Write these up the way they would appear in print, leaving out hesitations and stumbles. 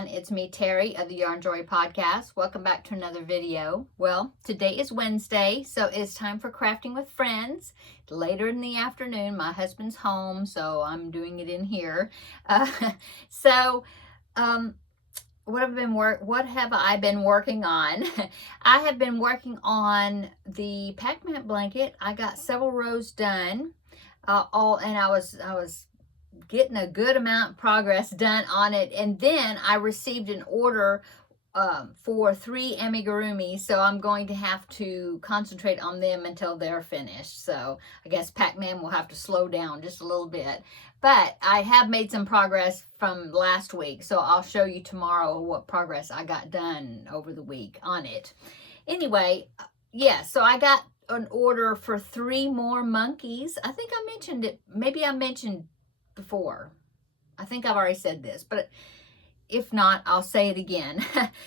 everyone, it's me Terry of the Yarn Joy Podcast. Welcome back to another video. Well, today is Wednesday, so it's time for crafting with friends. Later in the afternoon, my husband's home, so I'm doing it in here. What have I been working on? I have been working on the Pac-Man blanket. I got several rows done, and I was getting a good amount of progress done on it, and then I received an order for 3 amigurumi, so I'm going to have to concentrate on them until they're finished. So I guess Pac-Man will have to slow down just a little bit, but I have made some progress from last week, so I'll show you tomorrow what progress I got done over the week on it. Anyway, yeah, so I got an order for 3 more monkeys. I think I mentioned it, maybe I mentioned before. I think I've already said this, but if not, I'll say it again.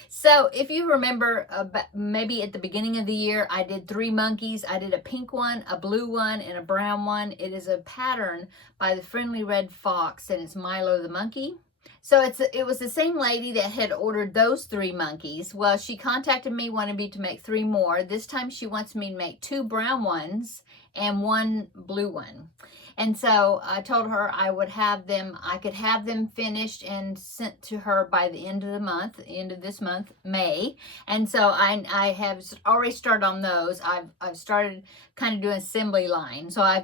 So if you remember, maybe at the beginning of the year, I did 3 monkeys. I did a pink one, a blue one, and a brown one. It is a pattern by the Friendly Red Fox, and it's Milo the monkey. So it was the same lady that had ordered those 3 monkeys. Well, she contacted me, wanted me to make 3 more. This time she wants me to make 2 brown ones and 1 blue one. And so I told her I could have them finished and sent to her by the end of the month, this month, May. And so I have already started on those. I've started kind of doing assembly line. So I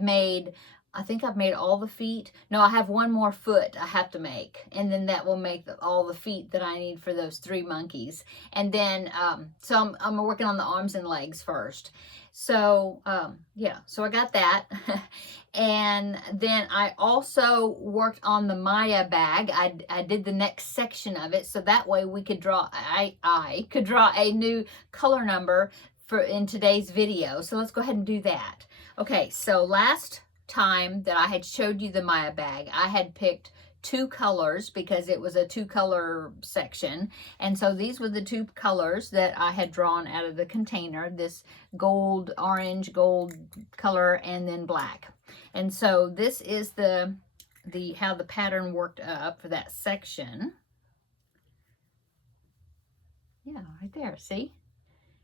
think I've made all the feet. No, I have 1 more foot I have to make. And then that will make all the feet that I need for those 3 monkeys. And then, so I'm working on the arms and legs first. So, yeah, so I got that. And then I also worked on the Maya bag. I did the next section of it, so that way we could draw, I could draw a new color number in today's video. So let's go ahead and do that. Okay, so last time that I had showed you the Maya bag, I had picked 2 colors because it was a 2-color section, and so these were the 2 colors that I had drawn out of the container, this orange gold color, and then black. And so this is the how the pattern worked up for that section. Yeah, right there, see?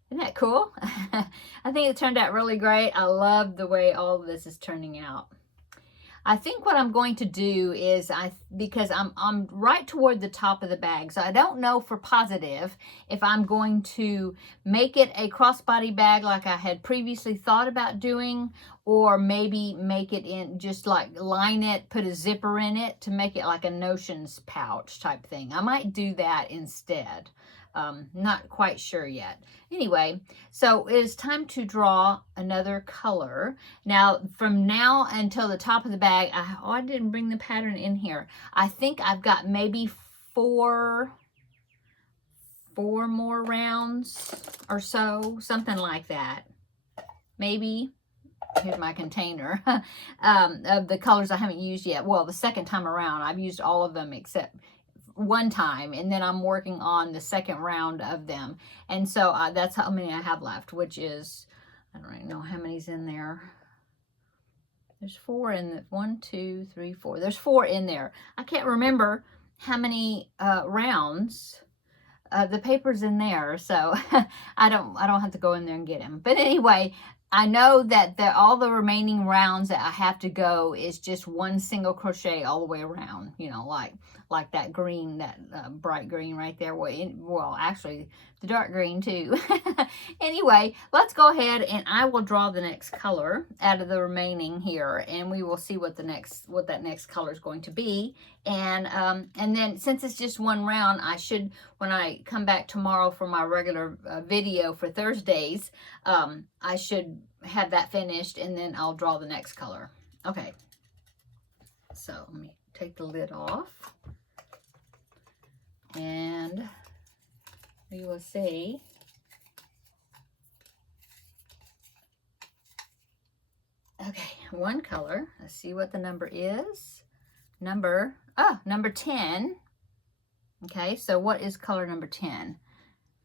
Isn't that cool? I think it turned out really great. I love the way all of this is turning out. I think what I'm going to do is, because I'm right toward the top of the bag, so I don't know for positive if I'm going to make it a crossbody bag like I had previously thought about doing, or maybe make it in, just like line it, put a zipper in it to make it like a notions pouch type thing. I might do that instead. Not quite sure yet. Anyway, so it is time to draw another color. Now, from now until the top of the bag, I didn't bring the pattern in here. I think I've got maybe four more rounds or so, something like that. Maybe. Here's my container of the colors I haven't used yet. Well, the second time around, I've used all of them except one time, and then I'm working on the second round of them. And so that's how many I have left, which is, I don't even know how many's in there. There's 4 in the 1, 2, 3, 4. There's 4 in there. I can't remember how many rounds. The paper's in there, so I don't have to go in there and get them. But anyway, I know that all the remaining rounds that I have to go is just 1 single crochet all the way around, you know, like that green, that bright green right there. Well, actually, the dark green too. Anyway, let's go ahead and I will draw the next color out of the remaining here, and we will see what that next color is going to be. And then since it's just 1 round, I should, when I come back tomorrow for my regular video for Thursdays, I should have that finished, and then I'll draw the next color. Okay, so let me take the lid off, and we will see. Okay, 1 color. Let's see what the number is. Number 10. Okay, so what is color number 10?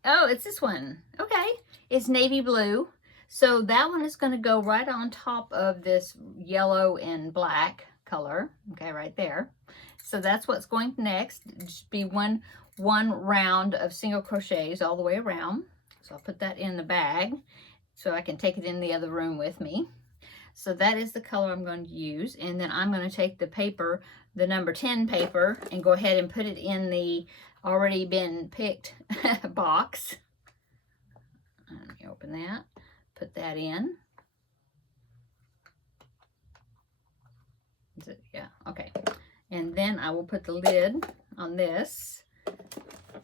Oh, it's this one. Okay, it's navy blue. So that one is going to go right on top of this yellow and black color. Okay, right there. So that's what's going next. Just be one one round of single crochets all the way around. So I'll put that in the bag so I can take it in the other room with me. So that is the color I'm going to use. And then I'm going to take the paper, the number 10 paper, and go ahead and put it in the already been picked box. Let me open that, put that in. Is it? Yeah, okay. And then I will put the lid on this.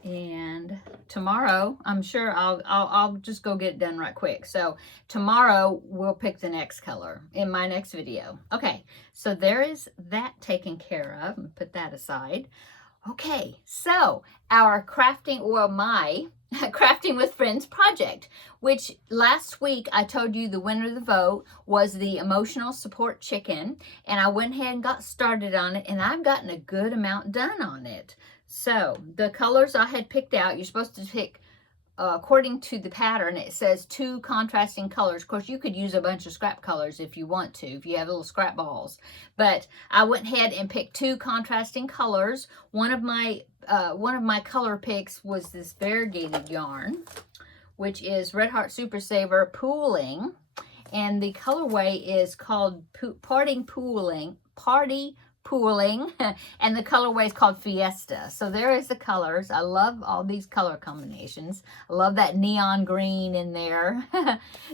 And tomorrow, I'm sure I'll just go get it done right quick. So tomorrow we'll pick the next color in my next video. Okay, so there is that taken care of. Put that aside. Okay, so our crafting, or my Crafting with Friends project, which last week I told you the winner of the vote was the emotional support chicken, and I went ahead and got started on it, and I've gotten a good amount done on it. So the colors I had picked out, you're supposed to pick, according to the pattern, it says 2 contrasting colors. Of course, you could use a bunch of scrap colors if you want to, if you have little scrap balls. But I went ahead and picked 2 contrasting colors. One of my color picks was this variegated yarn, which is Red Heart Super Saver Pooling, and the colorway is called Party Pooling, and the colorway is called Fiesta. So there is the colors. I love all these color combinations. I love that neon green in there.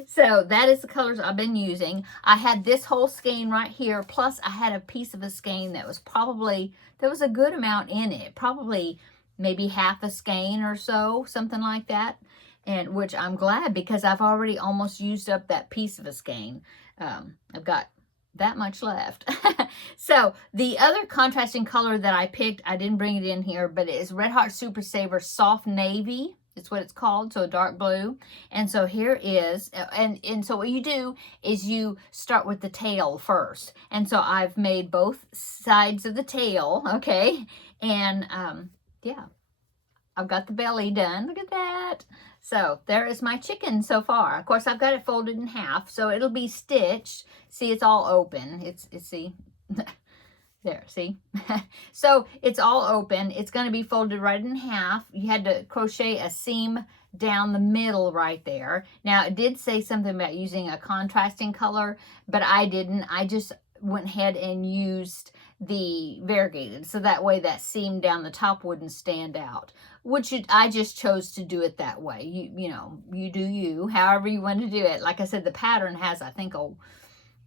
So that is the colors I've been using. I had this whole skein right here, plus I had a piece of a skein that was probably, there was a good amount in it, probably maybe half a skein or so, something like that. And which I'm glad, because I've already almost used up that piece of a skein. I've got that much left. So the other contrasting color that I picked, I didn't bring it in here, but it is Red Heart Super Saver Soft Navy. It's what it's called, so a dark blue. And so here is, and so what you do is you start with the tail first. And so I've made both sides of the tail, okay? And yeah, I've got the belly done. Look at that. So there is my chicken so far. Of course, I've got it folded in half, so it'll be stitched. See, it's all open. It's see, there, see? So it's all open. It's going to be folded right in half. You had to crochet a seam down the middle right there. Now, it did say something about using a contrasting color, but I didn't. I just went ahead and used the variegated, so that way that seam down the top wouldn't stand out, which I just chose to do it that way. You know, you do you, however you want to do it. Like I said, the pattern has, I think,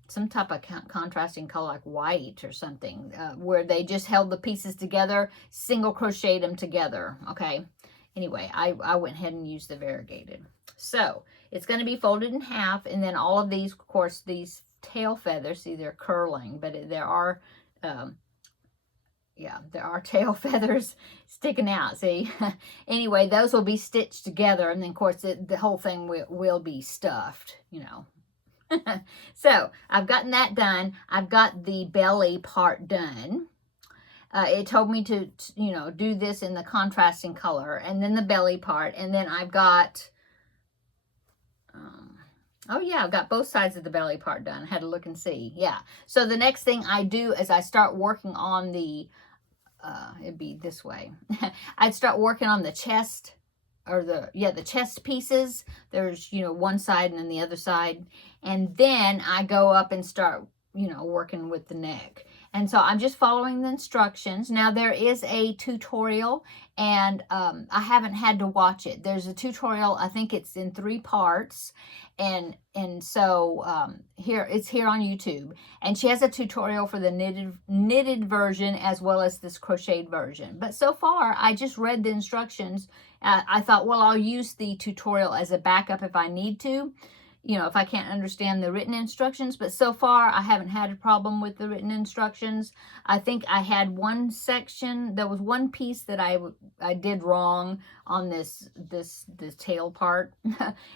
some type of contrasting color, like white or something, where they just held the pieces together, single crocheted them together. Okay, anyway, I went ahead and used the variegated. So it's going to be folded in half, and then all of these, of course, these tail feathers, see, they're curling, but there are yeah, there are tail feathers sticking out, see? Anyway, those will be stitched together, and then, of course, the whole thing will be stuffed, you know. So, I've gotten that done. I've got the belly part done. It told me to, you know, do this in the contrasting color, and then the belly part, and then I've got, oh yeah, I've got both sides of the belly part done. I had to look and see. Yeah. So the next thing I do is I start working on the, it'd be this way. I'd start working on the chest, or the chest pieces. There's, you know, one side and then the other side. And then I go up and start, you know, working with the neck. And so I'm just following the instructions. Now there is a tutorial, and I haven't had to watch it. There's a tutorial, I think it's in 3 parts. And so it's here on YouTube. And she has a tutorial for the knitted version as well as this crocheted version. But so far, I just read the instructions. I thought, well, I'll use the tutorial as a backup if I need to, you know, if I can't understand the written instructions. But so far, I haven't had a problem with the written instructions. I think I had one section, there was one piece that I did wrong on this tail part.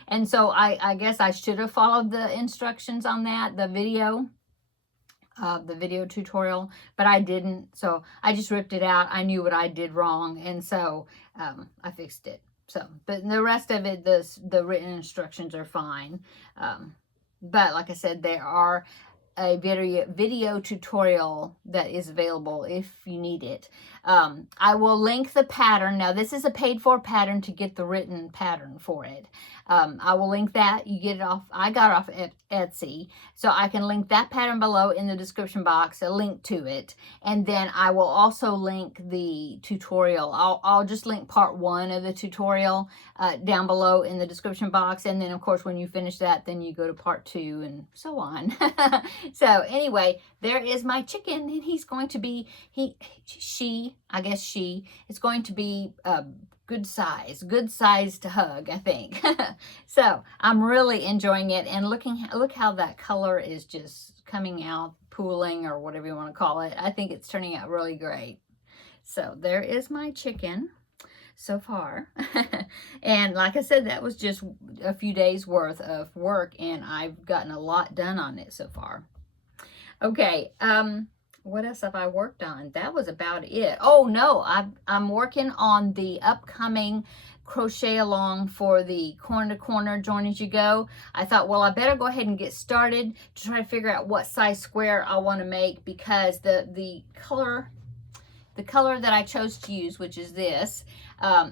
And so I guess I should have followed the instructions on that, the video tutorial, but I didn't. So I just ripped it out. I knew what I did wrong, and so I fixed it. So, but the rest of it, the written instructions are fine. But like I said, there are a video tutorial that is available if you need it. I will link the pattern. Now, this is a paid-for pattern to get the written pattern for it. I will link that. You get it off. I got it off at Etsy, so I can link that pattern below in the description box, a link to it, and then I will also link the tutorial. I'll just link part 1 of the tutorial down below in the description box, and then of course when you finish that, then you go to part 2 and so on. So anyway, there is my chicken, and he's going to be she is going to be good size to hug, I think. So I'm really enjoying it, and look how that color is just coming out, pooling, or whatever you want to call it. I think it's turning out really great. So there is my chicken so far. And like I said, that was just a few days worth of work, and I've gotten a lot done on it so far. Okay, what else have I worked on? That was about it. Oh no, I'm working on the upcoming crochet along for the corner to corner join as you go. I thought, well, I better go ahead and get started to try to figure out what size square I want to make, because the color that I chose to use, which is this, I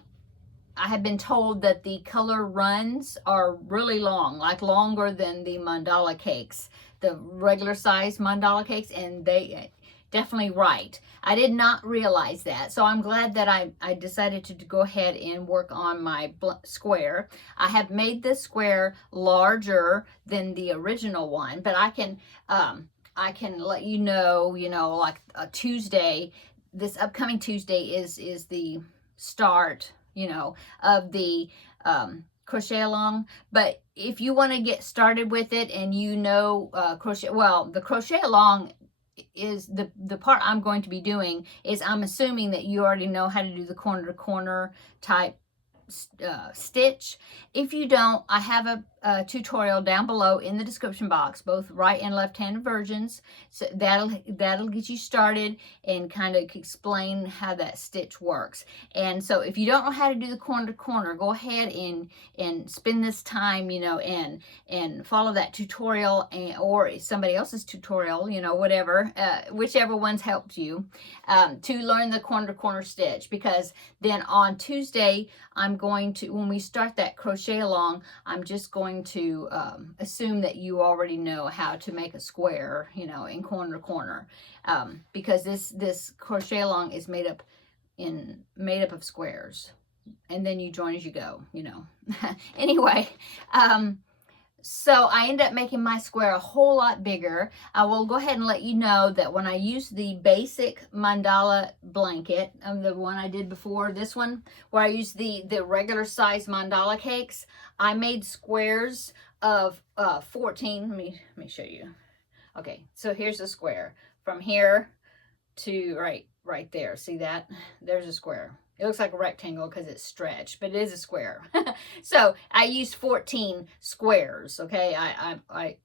have been told that the color runs are really long, like longer than the mandala cakes, the regular size mandala cakes, and they definitely right. I did not realize that, so I'm glad that I decided to go ahead and work on my square. I have made this square larger than the original one, but I can let you know, like a Tuesday, this upcoming Tuesday is the start, of the crochet along. But if you want to get started with it and crochet, well, the crochet along is the part I'm going to be doing is, I'm assuming that you already know how to do the corner to corner type stitch. If you don't, I have a tutorial down below in the description box, both right and left-handed versions, so that'll get you started and kind of explain how that stitch works. And so if you don't know how to do the corner to corner, go ahead and spend this time, and follow that tutorial, or somebody else's tutorial, whatever, whichever one's helped you, to learn the corner to corner stitch. Because then on Tuesday, when we start that crochet along, I'm just going to assume that you already know how to make a square, in corner to corner, because this crochet along is made up of squares, and then you join as you go, Anyway, so I ended up making my square a whole lot bigger. I will go ahead and let you know that when I used the basic mandala blanket, the one I did before, this one, where I used the regular size mandala cakes, I made squares of 14. Let me show you. Okay, so here's a square from here to right there. See that? There's a square. It looks like a rectangle because it's stretched, but it is a square. So I used 14 squares. Okay, I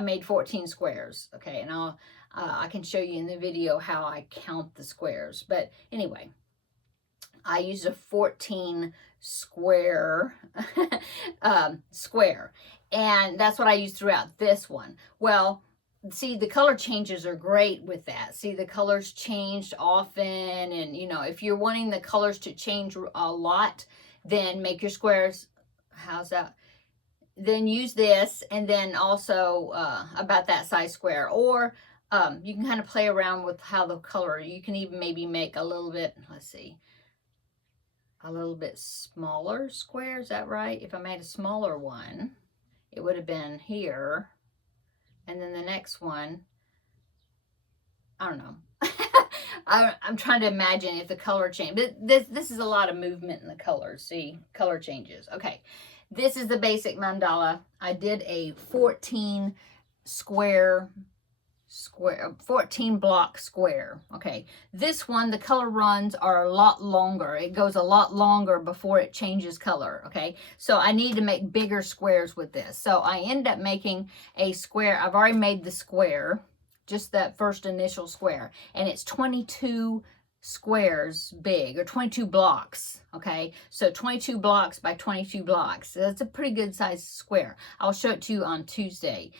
made 14 squares. Okay, and I can show you in the video how I count the squares. But anyway, I used a 14 square square, and that's what I used throughout this one. Well, see, the color changes are great with that. See, the colors changed often, and if you're wanting the colors to change a lot, then make your squares, how's that? Then use this, and then also about that size square. Or you can kind of play around with how the color, you can even maybe make a little bit, let's see, a little bit smaller square, is that right? If I made a smaller one, it would have been here. And then the next one, I don't know. I'm trying to imagine if the color changed. But this is a lot of movement in the colors. See, color changes. Okay, this is the basic mandala. I did a 14 block square. Okay, this one, the color runs are a lot longer. It goes a lot longer before it changes color. Okay, so I need to make bigger squares with this. So I end up making a square. I've already made the square, just that first initial square, and it's 22 squares big, or 22 blocks. Okay, so 22 blocks by 22 blocks. So that's a pretty good size square. I'll show it to you on Tuesday.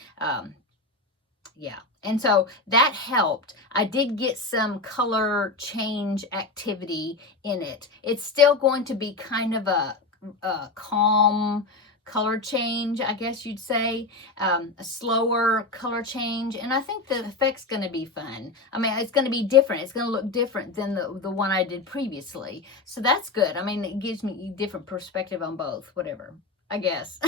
Yeah. And so that helped. I did get some color change activity in it. It's still going to be kind of a calm color change, I guess you'd say, a slower color change. And I think the effect's going to be fun. I mean, it's going to be different. It's going to look different than the one I did previously. So that's good. I mean, it gives me a different perspective on both, whatever, I guess.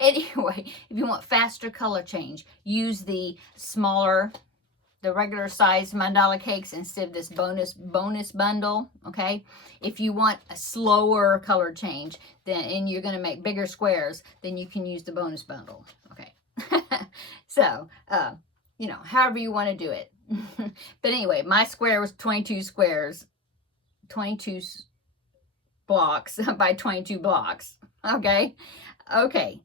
Anyway, if you want faster color change, use the smaller, the regular size mandala cakes instead of this bonus bundle, okay? If you want a slower color change, then and you're going to make bigger squares, then you can use the bonus bundle, okay? So, you know, however you want to do it. But anyway, my square was 22 squares, 22 blocks by 22 blocks, okay? Okay,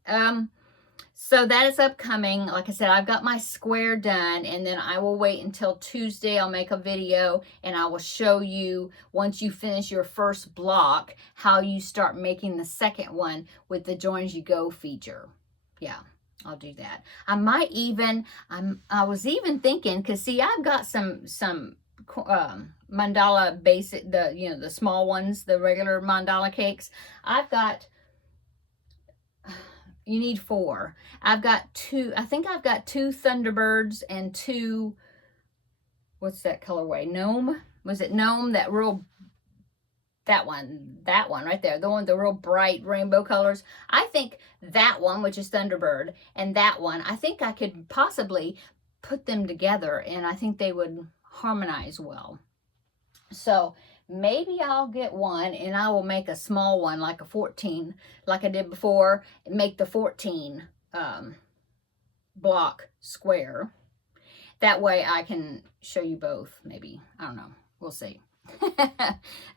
so that is upcoming. Like I said, I've got my square done, and then I will wait until Tuesday. I'll make a video, and I will show you, once you finish your first block, how you start making the second one with the Join As You Go feature. Yeah, I'll do that. I might even, I was even thinking, because see, I've got some mandala basic, the small ones, the regular mandala cakes. I've got, you need 4. I've got 2, I think I've got 2 Thunderbirds and 2, what's that colorway? Gnome? Was it Gnome? That one right there. The one with the real bright rainbow colors. I think that one, which is Thunderbird, and that one, I think I could possibly put them together, and I think they would harmonize well. So maybe I'll get one, and I will make a small one, like a 14, like I did before, and make the 14 block square. That way I can show you both, maybe. I don't know. We'll see.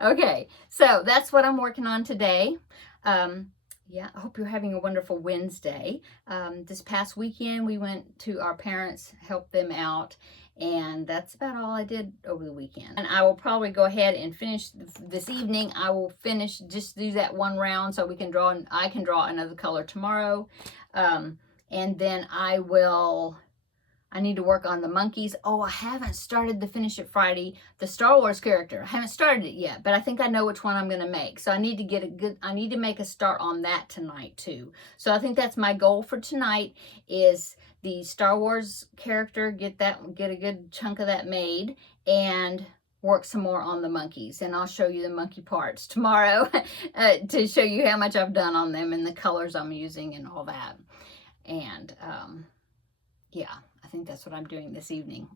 Okay, so that's what I'm working on today. Yeah, I hope you're having a wonderful Wednesday. This past weekend, we went to our parents, helped them out, and that's about all I did over the weekend. And I will probably go ahead and finish this evening. I will finish, just do that one round so we can draw, and I can draw another color tomorrow. And then I need to work on the monkeys. Oh, I haven't started the Finish It Friday, the Star Wars character. I haven't started it yet, but I think I know which one I'm going to make. So I need to get I need to make a start on that tonight too. So I think that's my goal for tonight, is the Star Wars character, get a good chunk of that made, and work some more on the monkeys. And I'll show you the monkey parts tomorrow to show you how much I've done on them and the colors I'm using and all that. And yeah, I think that's what I'm doing this evening.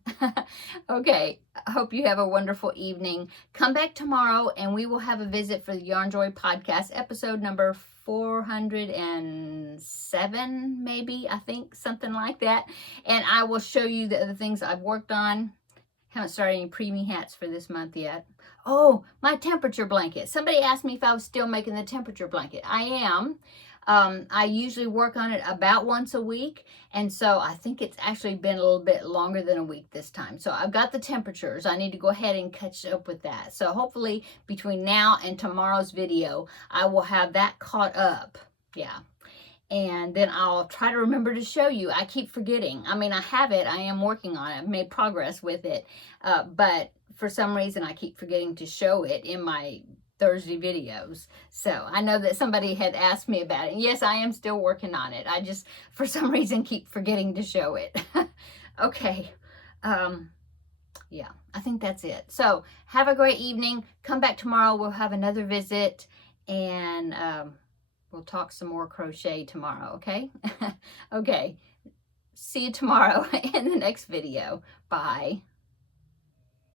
Okay, I hope you have a wonderful evening. Come back tomorrow and we will have a visit for the Yarn Joy podcast, episode number 407, maybe, I think, something like that. And I will show you the things I've worked on. Haven't started any preemie hats for this month yet. Oh, my temperature blanket. Somebody asked me if I was still making the temperature blanket. I am. I usually work on it about once a week, and so I think it's actually been a little bit longer than a week this time. So I've got the temperatures. I need to go ahead and catch up with that. So hopefully between now and tomorrow's video, I will have that caught up. Yeah. And then I'll try to remember to show you. I keep forgetting. I mean, I have it. I am working on it. I've made progress with it. But for some reason, I keep forgetting to show it in my Thursday videos. So I know that somebody had asked me about it. And yes, I am still working on it. I just, for some reason, keep forgetting to show it. Okay. Yeah, I think that's it. So have a great evening. Come back tomorrow. We'll have another visit, and we'll talk some more crochet tomorrow. Okay. Okay. See you tomorrow in the next video. Bye.